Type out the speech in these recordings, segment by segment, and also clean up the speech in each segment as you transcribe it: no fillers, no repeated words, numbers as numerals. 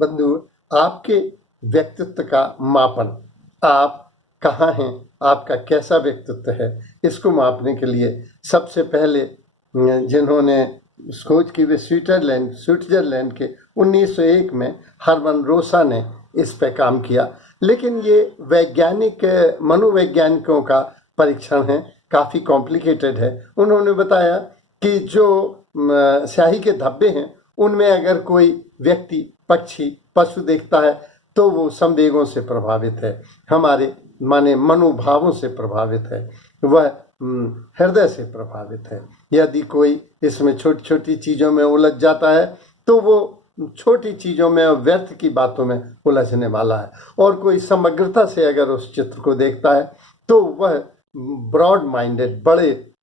बंधु, आपके व्यक्तित्व का मापन, आप कहाँ हैं, आपका कैसा व्यक्तित्व है, इसको मापने के लिए सबसे पहले जिन्होंने खोज की वे स्विट्जरलैंड के 1901 में हर्मन रोसा ने इस पे काम किया। लेकिन ये वैज्ञानिक मनोवैज्ञानिकों का परीक्षण है, काफ़ी कॉम्प्लिकेटेड है। उन्होंने बताया कि जो स्याही के धब्बे हैं उनमें अगर कोई व्यक्ति, पक्षी, पशु देखता है तो वो संवेगों से प्रभावित है, हमारे माने मनोभावों से प्रभावित है, वह हृदय से प्रभावित है। यदि कोई इसमें छोटी छोटी चीज़ों में उलझ जाता है तो वो छोटी चीज़ों में और व्यर्थ की बातों में उलझने वाला है। और कोई समग्रता से अगर उस चित्र को देखता है तो वह ब्रॉड माइंडेड, बड़े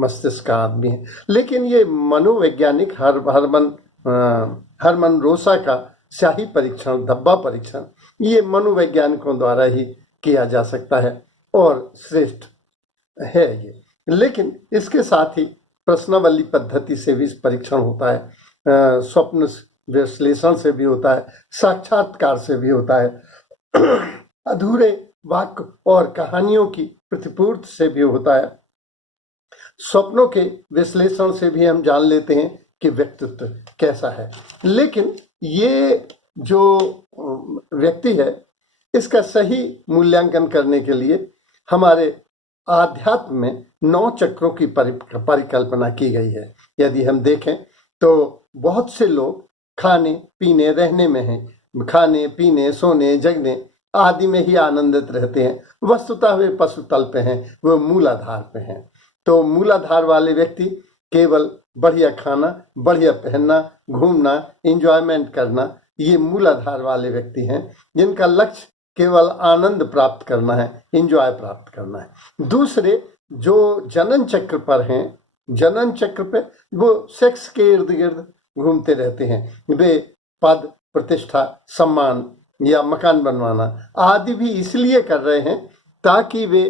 मस्तिष्क का आदमी है। लेकिन ये मनोवैज्ञानिक हरमन रोसा का स्याही परीक्षण, धब्बा परीक्षण, ये मनोवैज्ञानिकों द्वारा ही किया जा सकता है और श्रेष्ठ है ये। लेकिन इसके साथ ही प्रश्नावली पद्धति से भी परीक्षण होता है, स्वप्न विश्लेषण से भी होता है, साक्षात्कार से भी होता है, अधूरे वाक्य और कहानियों की प्रतिपूर्ति से भी होता है। स्वप्नों के विश्लेषण से भी हम जान लेते हैं कि व्यक्तित्व कैसा है। लेकिन ये जो व्यक्ति है, इसका सही मूल्यांकन करने के लिए हमारे आध्यात्म में 9 चक्रों की परिकल्पना की गई है। यदि हम देखें तो बहुत से लोग खाने पीने रहने में हैं, खाने पीने सोने जगने आदि में ही आनंदित रहते हैं। वस्तुतः वे पशु तल पे हैं, वो मूलाधार पे हैं। तो मूलाधार वाले व्यक्ति केवल बढ़िया खाना, बढ़िया पहनना, घूमना, एंजॉयमेंट करना, ये मूलाधार वाले व्यक्ति हैं जिनका लक्ष्य केवल आनंद प्राप्त करना है, एंजॉय प्राप्त करना है। दूसरे जो जनन चक्र पर हैं, जनन चक्र पे वो सेक्स के इर्द गिर्द घूमते रहते हैं। वे पद, प्रतिष्ठा, सम्मान या मकान बनवाना आदि भी इसलिए कर रहे हैं ताकि वे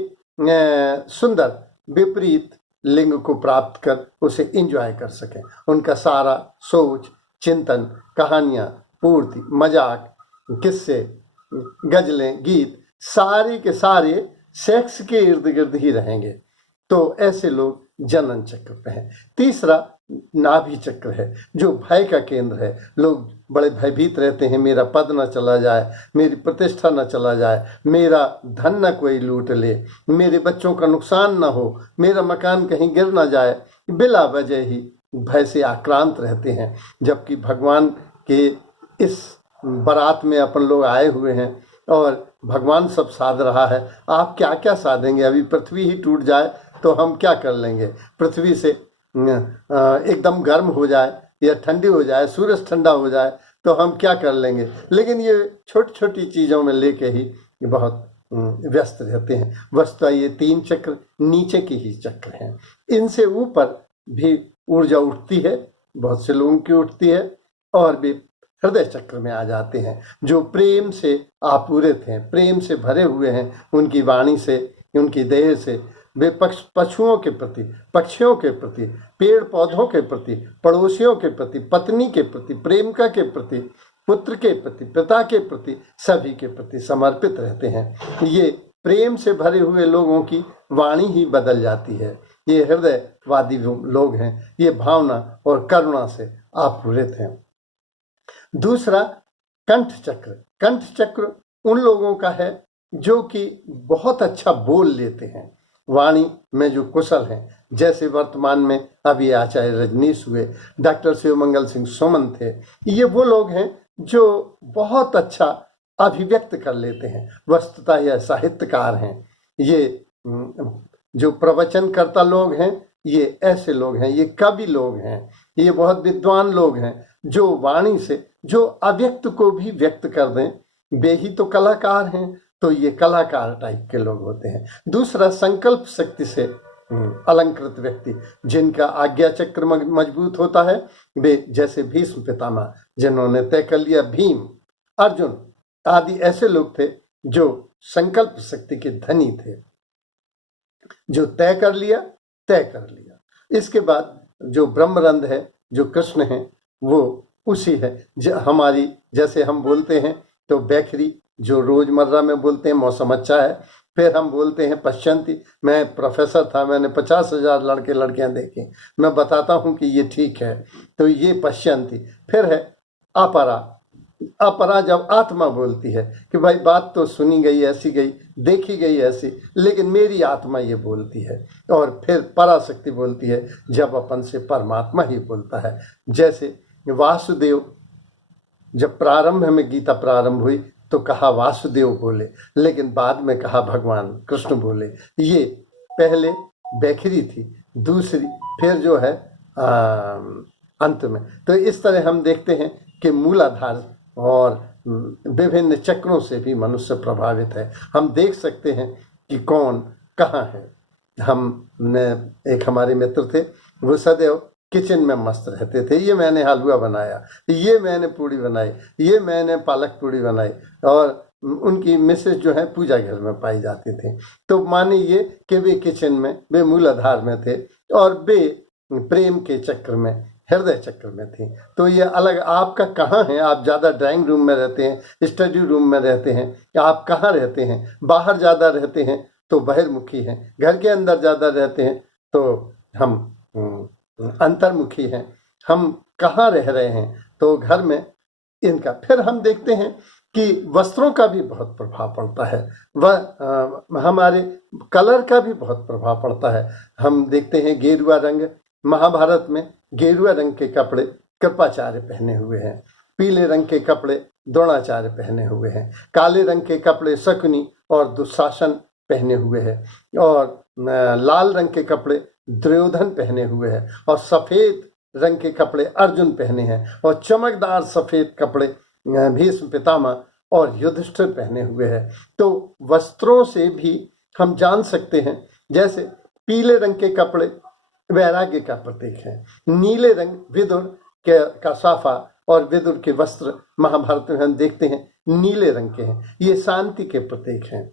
सुंदर विपरीत लिंग को प्राप्त कर उसे एंजॉय कर सकें। उनका सारा सोच, चिंतन, कहानियाँ, पूर्ति, मजाक, किस्से, गजलें, गीत सारे के सारे सेक्स के इर्द गिर्द ही रहेंगे। तो ऐसे लोग जनन चक्र पे हैं। तीसरा नाभि चक्र है जो भय का केंद्र है। लोग बड़े भयभीत रहते हैं, मेरा पद न चला जाए, मेरी प्रतिष्ठा न चला जाए, मेरा धन न कोई लूट ले, मेरे बच्चों का नुकसान न हो, मेरा मकान कहीं गिर न जाए। बिला वजह ही भय से आक्रांत रहते हैं। जबकि भगवान के इस बारात में अपन लोग आए हुए हैं और भगवान सब साध रहा है। आप क्या क्या साधेंगे? अभी पृथ्वी ही टूट जाए तो हम क्या कर लेंगे? पृथ्वी से एकदम गर्म हो जाए या ठंडी हो जाए, सूरज ठंडा हो जाए तो हम क्या कर लेंगे? लेकिन ये छोटी छोटी चीज़ों में लेके ही बहुत व्यस्त रहते हैं। वस्तुतः ये 3 चक्र नीचे की ही चक्र हैं। इनसे ऊपर भी ऊर्जा उठती है, बहुत से लोगों की उठती है और भी हृदय चक्र में आ जाते हैं, जो प्रेम से आपूरित हैं, प्रेम से भरे हुए हैं। उनकी वाणी से, उनकी देह से वे पशुओं के प्रति, पक्षियों के प्रति, पेड़ पौधों के प्रति, पड़ोसियों के प्रति, पत्नी के प्रति, प्रेमिका के प्रति, पुत्र के प्रति, पिता के प्रति, सभी के प्रति समर्पित रहते हैं। ये प्रेम से भरे हुए लोगों की वाणी ही बदल जाती है। ये हृदयवादी लोग हैं, ये भावना और करुणा से आपूरित हैं। दूसरा कंठ चक्र। कंठ चक्र उन लोगों का है जो कि बहुत अच्छा बोल लेते हैं, वाणी में जो कुशल हैं। जैसे वर्तमान में अभी आचार्य रजनीश हुए, डॉक्टर शिवमंगल सिंह सुमन थे। ये वो लोग हैं जो बहुत अच्छा अभिव्यक्त कर लेते हैं। वस्तुतः यह साहित्यकार हैं। ये जो प्रवचन करता लोग हैं, ये ऐसे लोग हैं, ये कवि लोग हैं, ये बहुत विद्वान लोग हैं जो वाणी से जो अव्यक्त को भी व्यक्त कर दें। वे ही तो कलाकार हैं। तो ये कलाकार टाइप के लोग होते हैं। दूसरा संकल्प शक्ति से अलंकृत व्यक्ति, जिनका आज्ञा चक्र मजबूत होता है। वे जैसे भीष्म पितामह, जिन्होंने तय कर लिया, भीम, अर्जुन आदि ऐसे लोग थे जो संकल्प शक्ति के धनी थे, जो तय कर लिया। इसके बाद जो ब्रह्मरंध है, जो कृष्ण है, वो उसी है। हमारी जैसे हम बोलते हैं तो बैखरी, जो रोजमर्रा में बोलते हैं मौसम अच्छा है। फिर हम बोलते हैं पश्चंती, मैं प्रोफेसर था, मैंने 50,000 लड़के लड़कियां देखी, मैं बताता हूं कि ये ठीक है, तो ये पश्चंती। फिर है अपरा। अपरा जब आत्मा बोलती है कि भाई बात तो सुनी गई ऐसी गई, देखी गई ऐसी, लेकिन मेरी आत्मा ये बोलती है। और फिर पराशक्ति बोलती है जब अपन से परमात्मा ही बोलता है। जैसे वासुदेव, जब प्रारंभ में गीता प्रारंभ हुई तो कहा वासुदेव बोले, लेकिन बाद में कहा भगवान कृष्ण बोले। ये पहले बैखरी थी, दूसरी फिर जो है अंत में। तो इस तरह हम देखते हैं कि मूलाधार और विभिन्न चक्रों से भी मनुष्य प्रभावित है। हम देख सकते हैं कि कौन कहाँ है। एक हमारे मित्र थे, वो सदैव किचन में मस्त रहते थे। ये मैंने हलवा बनाया, ये मैंने पूड़ी बनाई, ये मैंने पालक पूड़ी बनाई। और उनकी मिसेस जो है पूजा घर में पाई जाती थी। तो मानिए कि वे किचन में, वे मूलाधार में थे और वे प्रेम के चक्र में, हृदय चक्र में थी। तो ये अलग आपका कहाँ है? आप ज़्यादा ड्राइंग रूम में रहते हैं, स्टडी रूम में रहते हैं, आप कहाँ रहते हैं? बाहर ज़्यादा रहते हैं तो बहिर्मुखी हैं, घर के अंदर ज़्यादा रहते हैं तो हम अंतर्मुखी हैं। हम कहाँ रह रहे हैं? तो घर में इनका। फिर हम देखते हैं कि वस्त्रों का भी बहुत प्रभाव पड़ता है, वह हमारे कलर का भी बहुत प्रभाव पड़ता है। हम देखते हैं गेरुआ रंग, महाभारत में गेरुआ रंग के कपड़े कृपाचार्य पहने हुए हैं, पीले रंग के कपड़े द्रोणाचार्य पहने हुए हैं, काले रंग के कपड़े शकुनी और दुशासन पहने हुए हैं, और लाल रंग के कपड़े दुर्योधन पहने हुए हैं, और सफेद रंग के कपड़े अर्जुन पहने हैं, और चमकदार सफेद कपड़े भीष्म पितामह और युधिष्ठिर पहने हुए हैं। तो वस्त्रों से भी हम जान सकते हैं। जैसे पीले रंग के कपड़े वैराग्य का प्रतीक है, नीले रंग विदुर का साफा और विदुर के वस्त्र महाभारत में हम देखते हैं नीले रंग के हैं, ये शांति के प्रतीक हैं।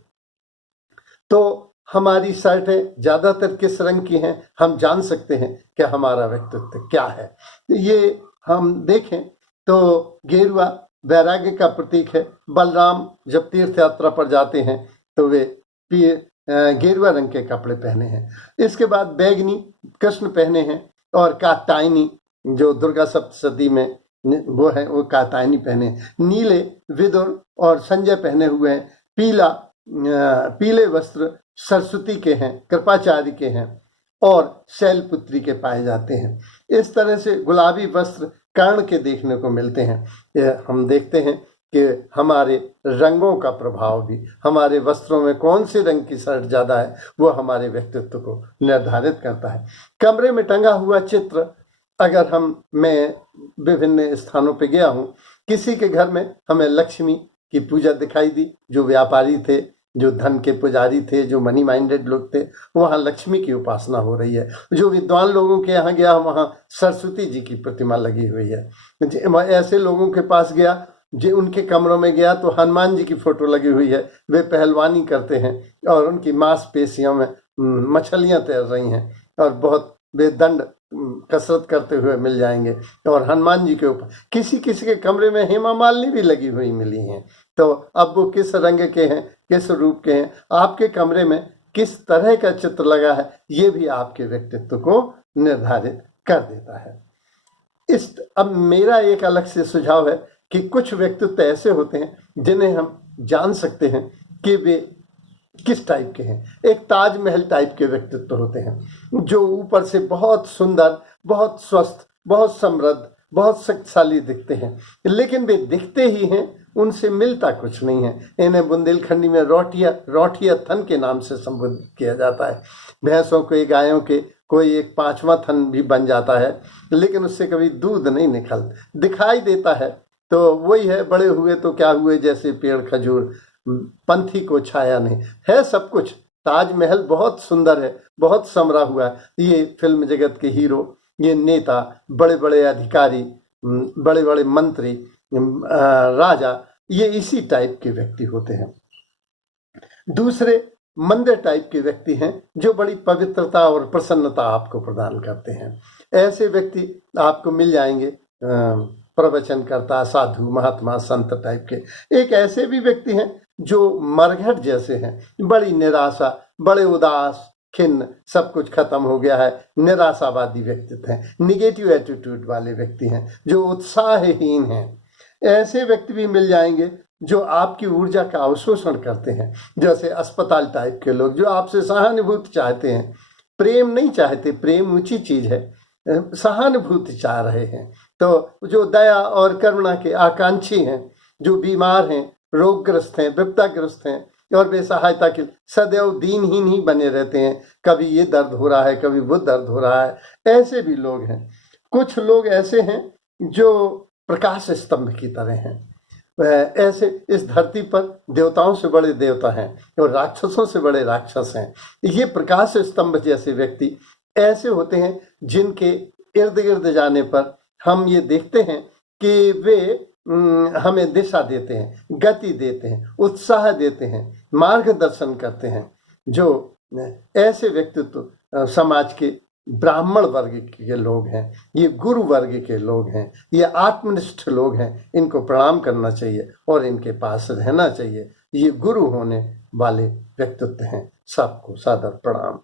तो हमारी शर्टें ज्यादातर किस रंग की हैं, हम जान सकते हैं कि हमारा व्यक्तित्व क्या है। ये हम देखें तो गेरुआ वैराग्य का प्रतीक है। बलराम जब तीर्थ यात्रा पर जाते हैं तो वे गेरुआ रंग के कपड़े पहने हैं। इसके बाद बैगनी कृष्ण पहने हैं, और कात्यायनी जो दुर्गा सप्तशती में वो है, वो कात्यायनी पहने। नीले विदुर और संजय पहने हुए हैं। पीले वस्त्र सरस्वती के हैं, कृपाचार्य के हैं, और शैलपुत्री के पाए जाते हैं। इस तरह से गुलाबी वस्त्र कर्ण के देखने को मिलते हैं। हम देखते हैं कि हमारे रंगों का प्रभाव भी, हमारे वस्त्रों में कौन से रंग की शर्ट ज्यादा है वो हमारे व्यक्तित्व को निर्धारित करता है। कमरे में टंगा हुआ चित्र, अगर मैं विभिन्न स्थानों पे गया हूँ, किसी के घर में हमें लक्ष्मी की पूजा दिखाई दी, जो व्यापारी थे, जो धन के पुजारी थे, जो मनी माइंडेड लोग थे, वहाँ लक्ष्मी की उपासना हो रही है। जो विद्वान लोगों के यहाँ गया, वहाँ सरस्वती जी की प्रतिमा लगी हुई है। ऐसे लोगों के पास गया, जो उनके कमरों में गया तो हनुमान जी की फोटो लगी हुई है, वे पहलवानी करते हैं और उनकी मांसपेशियों में मछलियां तैर रही हैं, और बहुत बेदंड कसरत करते हुए मिल जाएंगे। और हनुमान जी के ऊपर किसी किसी के कमरे में हेमा मालिनी भी लगी हुई मिली हैं। तो अब वो किस रंग के हैं, किस रूप के हैं, आपके कमरे में किस तरह का चित्र लगा है, ये भी आपके व्यक्तित्व को निर्धारित कर देता है। अब मेरा एक अलग से सुझाव है कि कुछ व्यक्तित्व ऐसे होते हैं जिन्हें हम जान सकते हैं कि वे किस टाइप के हैं। एक ताजमहल टाइप के व्यक्तित्व होते हैं, जो ऊपर से बहुत सुंदर, बहुत स्वस्थ, बहुत समृद्ध, बहुत शक्तिशाली दिखते हैं, लेकिन वे दिखते ही हैं, उनसे मिलता कुछ नहीं है। इन्हें बुंदेलखंडी में रोटिया थन के नाम से संबोधित किया जाता है। भैंसों के, गायों के कोई एक 5वां थन भी बन जाता है, लेकिन उससे कभी दूध नहीं दिखाई देता है। तो वही है, बड़े हुए तो क्या हुए, जैसे पेड़ खजूर, पंथी को छाया नहीं है। सब कुछ ताजमहल बहुत सुंदर है, बहुत समरा हुआ है। ये फिल्म जगत के हीरो, ये नेता, बड़े बड़े अधिकारी, बड़े बड़े मंत्री, राजा, ये इसी टाइप के व्यक्ति होते हैं। दूसरे मंदिर टाइप के व्यक्ति हैं, जो बड़ी पवित्रता और प्रसन्नता आपको प्रदान करते हैं। ऐसे व्यक्ति आपको मिल जाएंगे प्रवचनकर्ता, साधु, महात्मा, संत टाइप के। एक ऐसे भी व्यक्ति हैं जो मरघट जैसे हैं, बड़ी निराशा, बड़े उदास, खिन्न, सब कुछ खत्म हो गया है, निराशावादी व्यक्तित्व हैं, निगेटिव एटीट्यूड वाले व्यक्ति हैं, जो उत्साहहीन हैं। ऐसे व्यक्ति भी मिल जाएंगे जो आपकी ऊर्जा का अवशोषण करते हैं, जैसे अस्पताल टाइप के लोग, जो आपसे सहानुभूति चाहते हैं, प्रेम नहीं चाहते। प्रेम ऊंची चीज है, सहानुभूति चाह रहे हैं। तो जो दया और करुणा के आकांक्षी हैं, जो बीमार हैं, रोगग्रस्त हैं, विपदाग्रस्त हैं, और वे सहायता के सदैव दीनहीन ही बने रहते हैं, कभी ये दर्द हो रहा है, कभी वो दर्द हो रहा है, ऐसे भी लोग हैं। कुछ लोग ऐसे हैं जो प्रकाश स्तंभ की तरह हैं। ऐसे इस धरती पर देवताओं से बड़े देवता हैं और राक्षसों से बड़े राक्षस हैं। ये प्रकाश स्तंभ जैसे व्यक्ति ऐसे होते हैं जिनके इर्द गिर्द जाने पर हम ये देखते हैं कि वे हमें दिशा देते हैं, गति देते हैं, उत्साह देते हैं, मार्गदर्शन करते हैं। जो ऐसे व्यक्तित्व समाज के ब्राह्मण वर्ग के लोग हैं, ये गुरु वर्ग के लोग हैं, ये आत्मनिष्ठ लोग हैं। इनको प्रणाम करना चाहिए और इनके पास रहना चाहिए। ये गुरु होने वाले व्यक्तित्व हैं। सबको सादर प्रणाम।